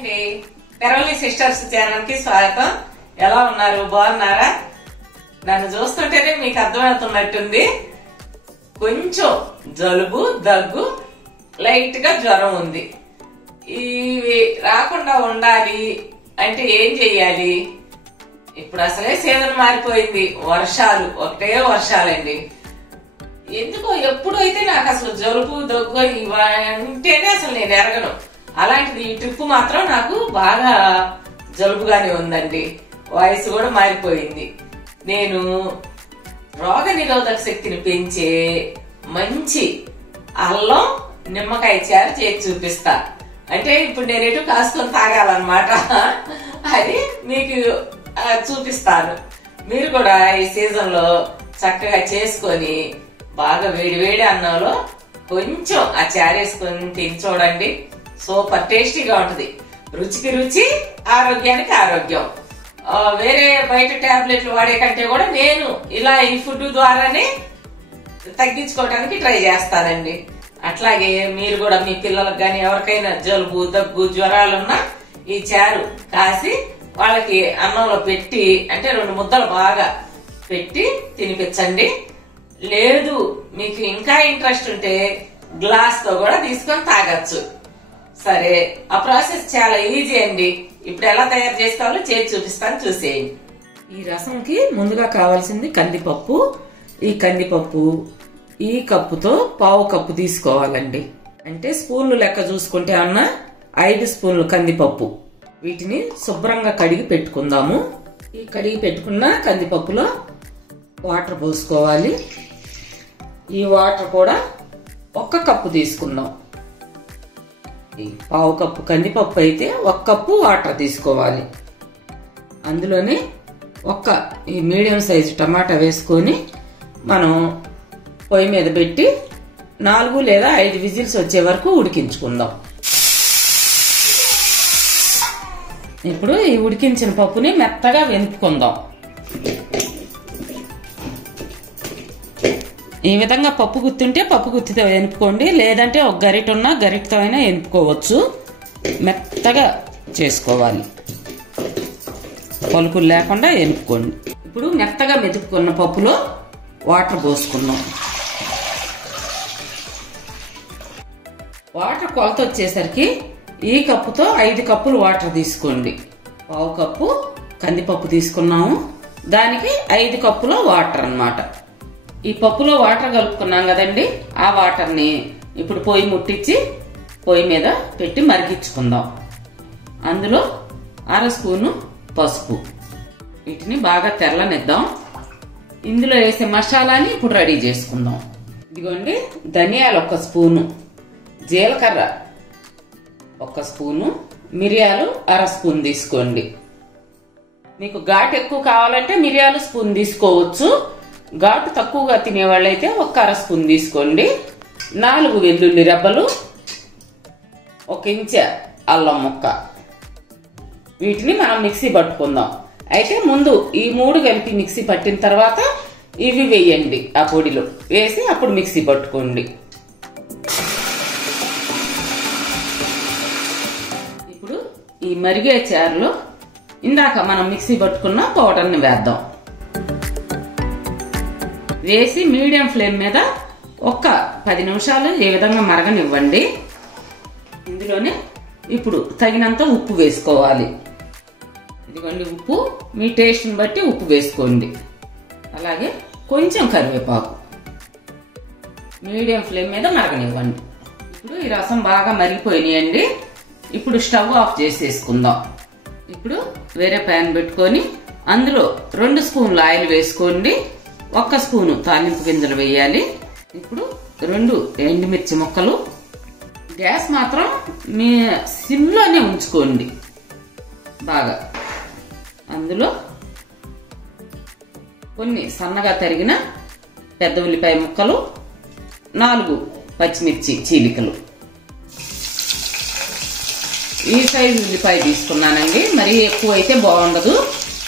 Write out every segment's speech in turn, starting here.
అండి, Peravali sisters channel కి స్వాగతం. ఎలా ఉన్నారు? బాగున్నారా? నన్ను చూస్తుంటేనే మీకు అర్థమవుతున్నట్టుంది. కొంచెం జలుబు, దగ్గు, లైట్ గా జ్వరం ఉంది. ఇవి రాకుండా ఉండాలి అంటే ఏం చెయ్యాలి? ఇప్పుడు అసలే సీజన్ మారిపోయింది, వర్షాలు ఒకటే వర్షాలండి. ఎందుకో ఎప్పుడైతే నాకు అసలు జలుబు, దగ్గు ఇవంటేనే అసలు నేను ఎరగను. అలాంటిది ఈ ట్రిప్ మాత్రం నాకు బాగా జలుబుగానే ఉందండి. వాయిస్ కూడా మారిపోయింది. నేను రోగ నిరోధక శక్తిని పెంచే మంచి అల్లం నిమ్మకాయ చారు చేసి చూపిస్తా. అంటే ఇప్పుడు నేను ఎటు కాసుకొని తాగాలన్నమాట. అది మీకు చూపిస్తాను. మీరు కూడా ఈ సీజన్ లో చక్కగా చేసుకొని బాగా వేడి వేడి అన్నంలో కొంచెం ఆ చారేసుకొని తిని చూడండి. సూపర్ టేస్టీగా ఉంటది. రుచికి రుచి, ఆరోగ్యానికి ఆరోగ్యం. వేరే బయట టాబ్లెట్లు వాడే కంటే కూడా నేను ఇలా ఈ ఫుడ్ ద్వారానే తగ్గించుకోవడానికి ట్రై చేస్తానండి. అట్లాగే మీరు కూడా మీ పిల్లలకు గాని ఎవరికైనా జలుబు, దగ్గు, జ్వరాలున్నా ఈ చారు కాసి వాళ్ళకి అన్నంలో పెట్టి, అంటే 2 ముద్దలు బాగా పెట్టి తినిపించండి. లేదు మీకు ఇంకా ఇంట్రెస్ట్ ఉంటే గ్లాస్ తో కూడా తీసుకొని తాగొచ్చు. సరే, ఆ ప్రాసెస్ చాలా ఈజీ అండి. ఇప్పుడు ఎలా తయారు చేసుకోవాలో చేసి చూపిస్తాను, చూసేయండి. ఈ రసంకి ముందుగా కావాల్సింది కందిపప్పు. ఈ కందిపప్పు ఈ కప్పుతో 1/2 కప్పు తీసుకోవాలండి. అంటే స్పూన్లు లెక్క చూసుకుంటే అన్న 5 స్పూన్లు కందిపప్పు. వీటిని శుభ్రంగా కడిగి పెట్టుకుందాము. ఈ కడిగి పెట్టుకున్న కందిపప్పులో వాటర్ పోసుకోవాలి. ఈ వాటర్ కూడా 1 కప్పు తీసుకుందాం. 1/2 కప్పు కందిపప్పు అయితే 1 కప్పు వాటర్ తీసుకోవాలి. అందులోనే ఈ మీడియం సైజు టమాటా వేసుకొని మనం పొయ్యి మీద పెట్టి 4 లేదా 5 విజిల్స్ వచ్చే వరకు ఉడికించుకుందాం. ఇప్పుడు ఈ ఉడికించిన పప్పుని మెత్తగా వెనుపుకుందాం. ఈ విధంగా పప్పు గుత్తుంటే పప్పు గుత్తితో ఎనుపుకోండి, లేదంటే ఒక గరిటె ఉన్న గరిటెతో అయినా ఎనుపుకోవచ్చు. మెత్తగా చేసుకోవాలి, పలుకులు లేకుండా ఎనుపుకోండి. ఇప్పుడు మెత్తగా మెతుక్కున్న పప్పులో వాటర్ పోసుకున్నాం. వాటర్ కొలత వచ్చేసరికి ఈ కప్పుతో 5 కప్పులు వాటర్ తీసుకోండి. 1/2 కప్పు కందిపప్పు తీసుకున్నాము, దానికి 5 కప్పుల వాటర్ అన్నమాట. ఈ పప్పులో వాటర్ కలుపుకున్నాం కదండి, ఆ వాటర్ని ఇప్పుడు పొయ్యి ముట్టించి పొయ్యి మీద పెట్టి మరిగించుకుందాం. అందులో 1/2 స్పూను పసుపు, వీటిని బాగా తెల్లనిద్దాం. ఇందులో వేసే మసాలాని ఇప్పుడు రెడీ చేసుకుందాం. ఇదిగోండి, ధనియాలు 1 స్పూను, జీలకర్ర 1 స్పూను, మిరియాలు 1/2 స్పూన్ తీసుకోండి. మీకు ఘాటు ఎక్కువ కావాలంటే మిరియాలు స్పూన్ తీసుకోవచ్చు. ఘాటు తక్కువగా తినేవాళ్ళైతే 1/2 స్పూన్ తీసుకోండి. 4 వెల్లుల్లి రెబ్బలు, 1 ఇంచ అల్లం ముక్క. వీటిని మనం మిక్సీ పట్టుకుందాం. అయితే ముందు ఈ 3 కలిపి మిక్సీ పట్టిన తర్వాత ఇవి వేయండి. ఆ పొడిలో వేసి అప్పుడు మిక్సీ పట్టుకోండి. ఇప్పుడు ఈ మరిగే చారులో ఇందాక మనం మిక్సీ పట్టుకున్న పౌడర్ని వేద్దాం. వేసి మీడియం ఫ్లేమ్ మీద 10 నిమిషాలు ఈ విధంగా మరగనివ్వండి. ఇందులోనే ఇప్పుడు తగినంత ఉప్పు వేసుకోవాలి. ఇదిగోండి, ఉప్పు మీ టేస్ట్ని బట్టి ఉప్పు వేసుకోండి. అలాగే కొంచెం కరివేపాకు. మీడియం ఫ్లేమ్ మీద మరగనివ్వండి. ఇప్పుడు ఈ రసం బాగా మరిగిపోయినాయండి. ఇప్పుడు స్టవ్ ఆఫ్ చేసేసుకుందాం. ఇప్పుడు వేరే ప్యాన్ పెట్టుకొని అందులో 2 స్పూన్లు ఆయిల్ వేసుకోండి. 1 స్పూను తాలింపు గింజలు వేయాలి. ఇప్పుడు 2 ఎండుమిర్చి ముక్కలు. గ్యాస్ మాత్రం మీ సిమ్లోనే ఉంచుకోండి బాగా. అందులో కొన్ని సన్నగా తరిగిన పెద్ద ఉల్లిపాయ ముక్కలు, 4 పచ్చిమిర్చి చీలికలు. ఈ సైజు ఉల్లిపాయ తీసుకున్నానండి, మరీ ఎక్కువ అయితే బాగుండదు.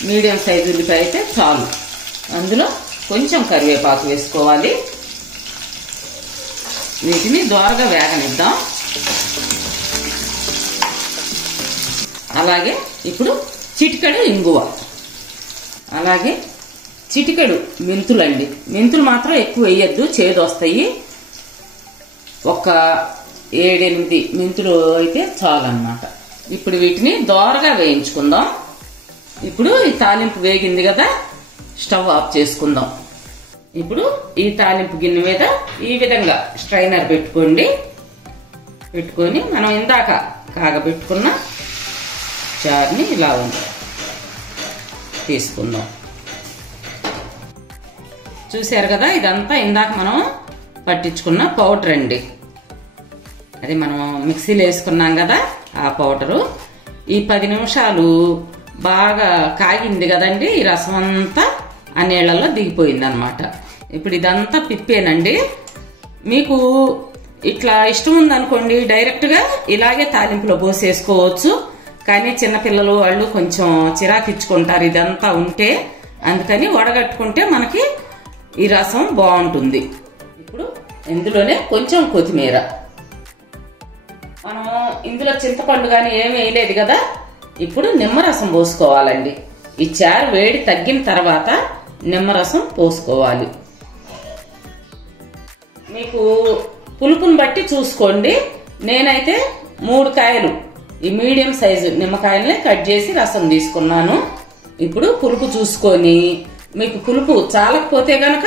మీడియం సైజు ఉల్లిపాయ అయితే చాలు. అందులో కొంచెం కరివేపాకు వేసుకోవాలి. వీటిని దోరగా వేగనిద్దాం. అలాగే ఇప్పుడు చిటికెడు ఇంగువ, అలాగే చిటికెడు మెంతులండి. మెంతులు మాత్రం ఎక్కువ వేయద్దు, చేదు వస్తాయి. ఒక 7-8 మెంతులు అయితే చాలన్నమాట. ఇప్పుడు వీటిని దోరగా వేయించుకుందాం. ఇప్పుడు ఈ తాలింపు వేగింది కదా, స్టవ్ ఆఫ్ చేసుకుందాం. ఇప్పుడు ఈ తాలింపు గిన్నె మీద ఈ విధంగా స్ట్రైనర్ పెట్టుకొని మనం ఇందాక కాగబెట్టుకున్న చారుని ఇలా తీసుకుందాం. చూశారు కదా, ఇదంతా ఇందాక మనం పట్టించుకున్న పౌడర్ అండి. అది మనం మిక్సీలో వేసుకున్నాం కదా ఆ పౌడరు. ఈ 10 నిమిషాలు బాగా కాగింది కదండి, ఈ రసం అంతా ఆ నీళ్ళల్లో దిగిపోయింది అనమాట. ఇప్పుడు ఇదంతా పిప్పేనండి. మీకు ఇట్లా ఇష్టం ఉందనుకోండి డైరెక్ట్గా ఇలాగే తాలింపులో పోసేసుకోవచ్చు. కానీ చిన్నపిల్లలు వాళ్ళు కొంచెం చిరాకిచ్చుకుంటారు ఇదంతా ఉంటే, అందుకని వడగట్టుకుంటే మనకి ఈ రసం బాగుంటుంది. ఇప్పుడు ఇందులోనే కొంచెం కొత్తిమీర, మనం ఇందులో చింతపండు కానీ ఏమి వేయలేదు కదా. ఇప్పుడు నిమ్మరసం పోసుకోవాలండి. ఈ చారు వేడి తగ్గిన తర్వాత నిమ్మరసం పోసుకోవాలి. మీకు పులుపుని బట్టి చూసుకోండి. నేనైతే 3 కాయలు ఈ మీడియం సైజు నిమ్మకాయల్ని కట్ చేసి రసం తీసుకున్నాను. ఇప్పుడు పులుపు చూసుకొని, మీకు పులుపు చాలకపోతే గనక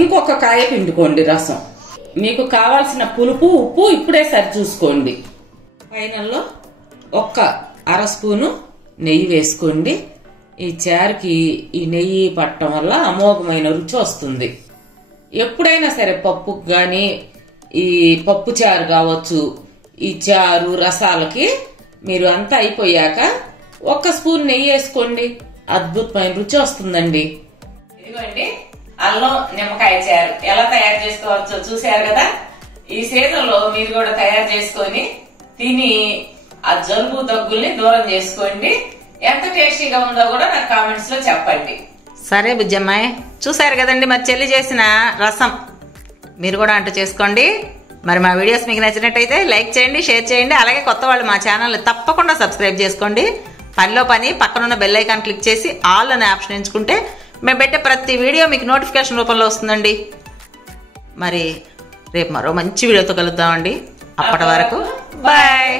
ఇంకొక కాయ పిండుకోండి రసం. మీకు కావాల్సిన పులుపు ఉప్పు ఇప్పుడే సరి చూసుకోండి. ఫైనల్లో 1/2 స్పూను నెయ్యి వేసుకోండి. ఈ చారుకి ఈ నెయ్యి పట్టడం వల్ల అమోఘమైన రుచి వస్తుంది. ఎప్పుడైనా సరే పప్పుకు కానీ, ఈ పప్పు చారు కావచ్చు, ఈ చారు రసాలకి మీరు అంతా అయిపోయాక 1 స్పూన్ నెయ్యి వేసుకోండి, అద్భుతమైన రుచి వస్తుందండి. ఇదిగోండి అల్లం నిమ్మకాయ చారు ఎలా తయారు చేసుకోవచ్చో చూశారు కదా. ఈ సీజన్లో మీరు కూడా తయారు చేసుకొని తిని ఆ జలుబు దగ్గుల్ని దూరం చేసుకోండి. ఎంత టేస్టీగా ఉందో కూడా నాకు కామెంట్స్ లో చెప్పండి. సరే బుజ్జమ్మాయి, చూసారు కదండి మరి చెల్లి చేసిన రసం. మీరు కూడా అంటూ చేసుకోండి. మరి మా వీడియోస్ మీకు నచ్చినట్టయితే లైక్ చేయండి, షేర్ చేయండి. అలాగే కొత్త వాళ్ళు మా ఛానల్ తప్పకుండా సబ్స్క్రైబ్ చేసుకోండి. పనిలో పని పక్కనున్న బెల్ ఐకాన్ క్లిక్ చేసి ఆల్ అనే ఆప్షన్ ఎంచుకుంటే మేము పెట్టే ప్రతి వీడియో మీకు నోటిఫికేషన్ రూపంలో వస్తుందండి. మరి రేపు మరో మంచి వీడియోతో కలుద్దామండి. అప్పటి వరకు బాయ్.